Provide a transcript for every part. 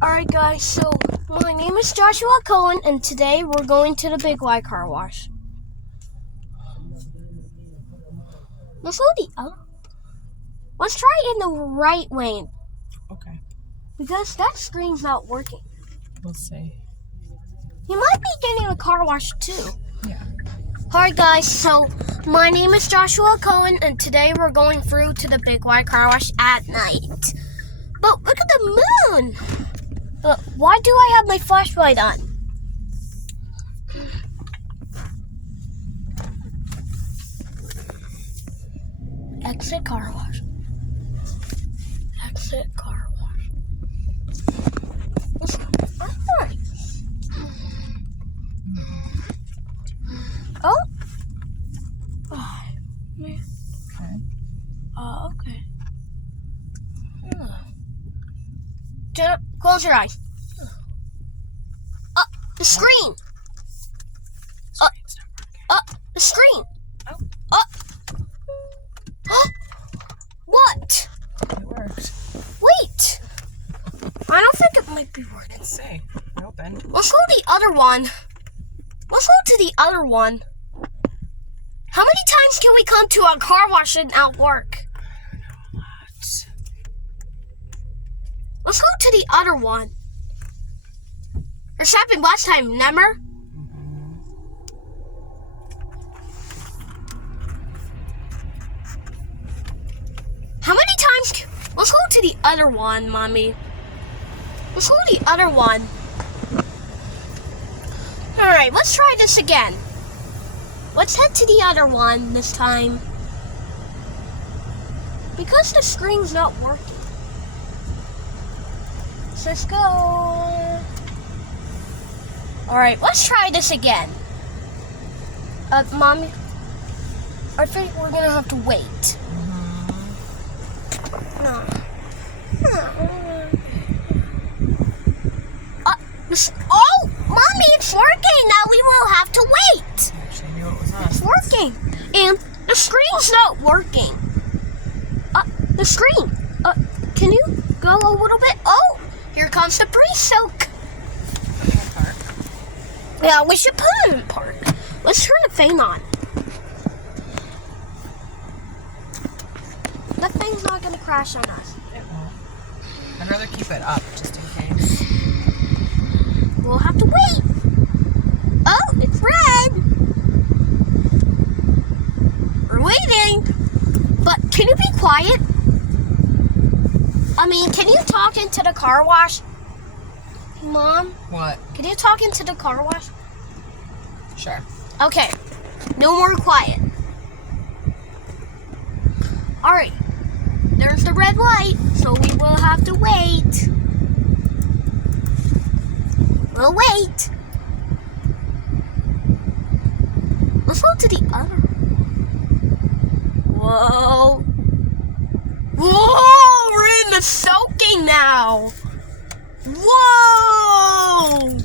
Alright guys, so my name is Joshua Cohen and today we're going to the Big Y car wash. Let's try it in the right lane. Okay. Because that screen's not working. We'll see. You might be getting a car wash too. Yeah. Alright guys, so my name is Joshua Cohen and today we're going through to the Big Y car wash at night. But look at the moon! Why do I have my flashlight on? Exit car wash. Exit car wash. Oh. Oh, man. Okay. Okay. Close your eyes. The screen. The screen. What? It worked. Wait. I don't think it might be working. Let's see. Open. Let's go to the other one. Let's go to the other one. How many times can we come to a car wash and not work? I don't know a lot. Let's go to the other one. This happened last time, remember? How many times? Let's go to the other one, Mommy. Let's go to the other one. Alright, let's try this again. Let's head to the other one this time. Because the screen's not working. So let's go. Alright, let's try this again. Mommy, I think we're gonna have to wait. No. Oh, Mommy, it's working. Now we will have to wait. Actually, knew it was us. It's working. And the screen's not working. The screen. Can you go a little bit? Oh, here comes the pre-soak. Park. Yeah, we should put it in park. Let's turn the fan on. That thing's not going to crash on us. It won't. I'd rather keep it up just in case. We'll have to wait. Oh, it's red. We're waiting. But can you be quiet? Can you talk into the car wash? Mom? What? Can you talk into the car wash? Sure. Okay. No more quiet. Alright. There's the red light, so we will have to wait. We'll wait. Let's go to the other. Whoa. Whoa! We're in the soaking now. Whoa!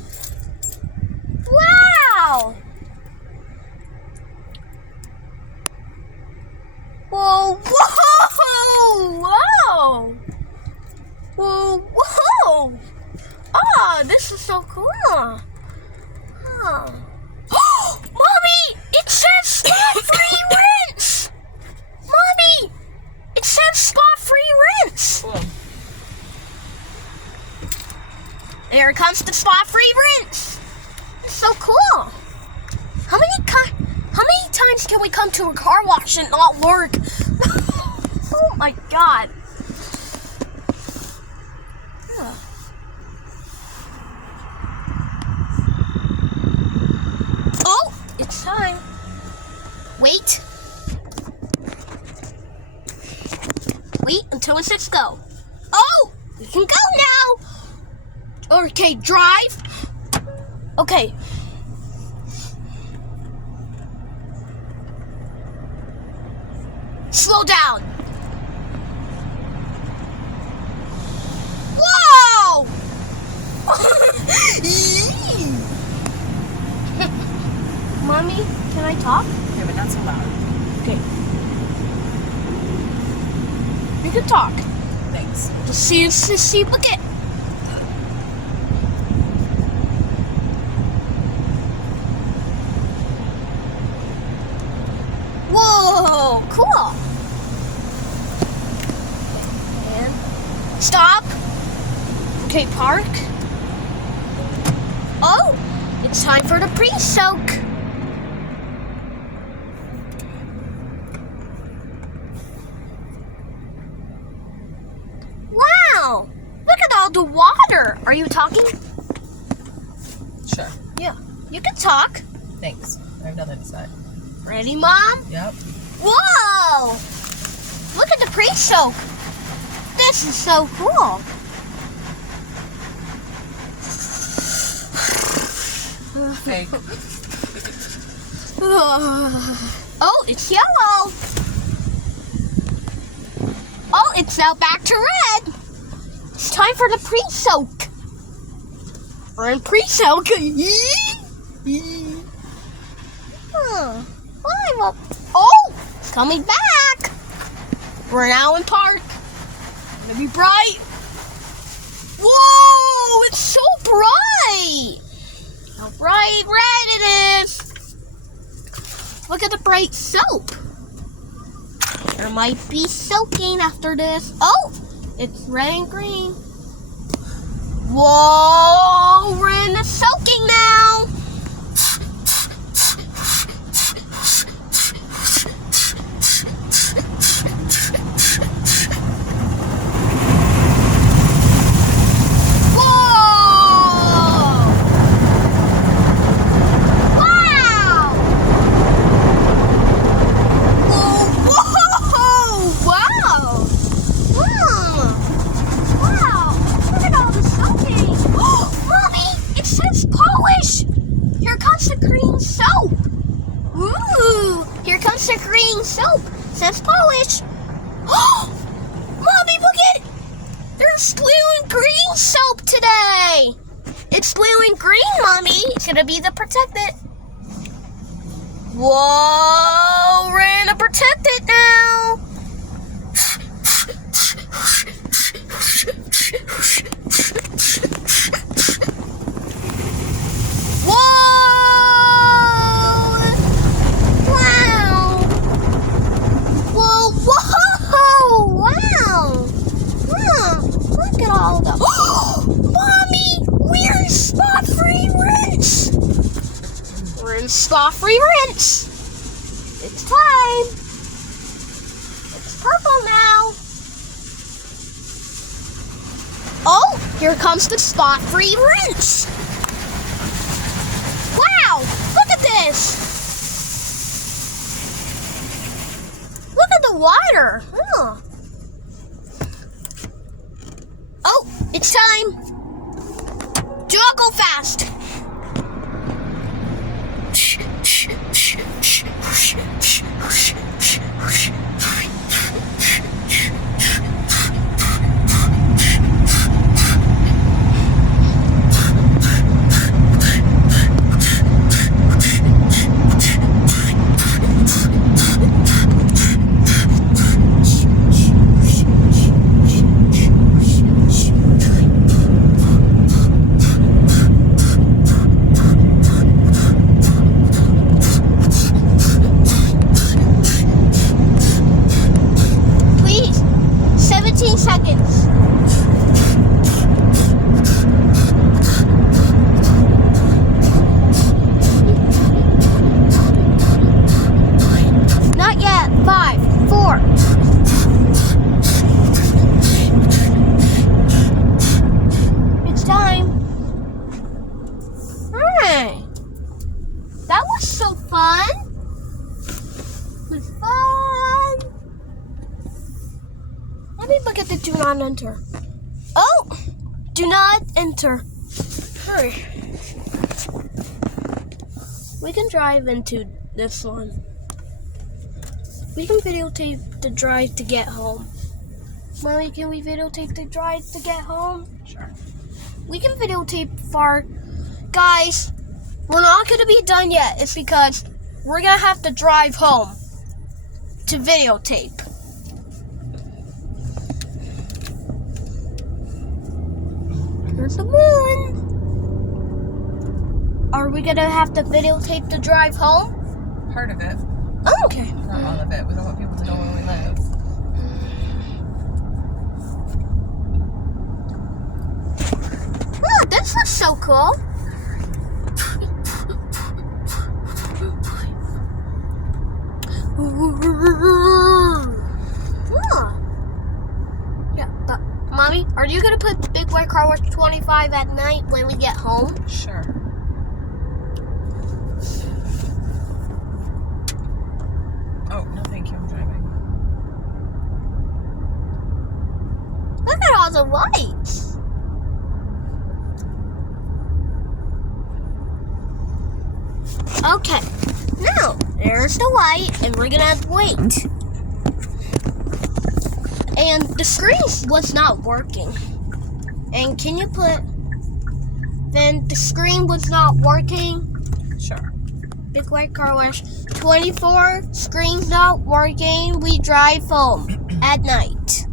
Wow! Whoa! Whoa! Whoa! Whoa! Whoa! Oh, this is so cool. Oh. Mommy! It says spot-free rinse! Mommy! It says spot-free rinse! Cool. There comes the spot-free rinse! It's so cool! How many times can we come to a car wash and not work? Oh my god. Oh, it's time. Wait. Wait until it says go. Oh, we can go now. Okay, drive. Okay. Slow down. Whoa! Mommy, can I talk? Yeah, but not so loud. Okay. You can talk. Thanks. Just see, look it. Stop. Okay, park. Oh, it's time for the pre-soak. Wow, look at all the water. Are you talking? Sure. Yeah, you can talk. Thanks. I have nothing to say. Ready, Mom? Yep. Whoa! Look at the pre-soak. This is so cool. Fake. Oh, it's yellow. Oh, it's now back to red. It's time for the pre-soak. We're in pre-soak. Oh, it's coming back. We're now in park. It's gonna be bright. Whoa, it's so bright. How bright red it is. Look at the bright soap. There might be soaking after this. Oh, it's red and green. Whoa, we're in the soaking now. The green soap says polish. Oh, Mommy, look at it. There's blue and green soap today. It's blue and green, Mommy. It's gonna be the protectant. Whoa, we're gonna protect it now. Spa-free rinse. It's time. It's purple now. Oh, here comes the spot-free rinse. Wow, look at this. Look at the water. Oh, it's time. Do not go fast. Seconds. Not yet. 5, 4. It's time. Alright. That was so fun. It was fun. Let me look at the do not enter. Oh! Do not enter. Hurry. We can drive into this one. We can videotape the drive to get home. Mommy, can we videotape the drive to get home? Sure. We can videotape far. Guys, we're not going to be done yet. It's because we're going to have to drive home to videotape. There's the moon. Are we gonna have to videotape the drive home? Part of it. Oh, okay. Not all of it. We don't want people to know where we live. This looks so cool. Yeah, but Mommy, are you gonna put Big White Car Wash 25 at night when we get home? Sure. Oh, no thank you, I'm driving. Look at all the lights. Okay, now there's the light, and we're gonna wait. And the screen was not working. And can you put? Then the screen was not working. Sure. Big White Car Wash 24. Screen's not working. We drive home at night.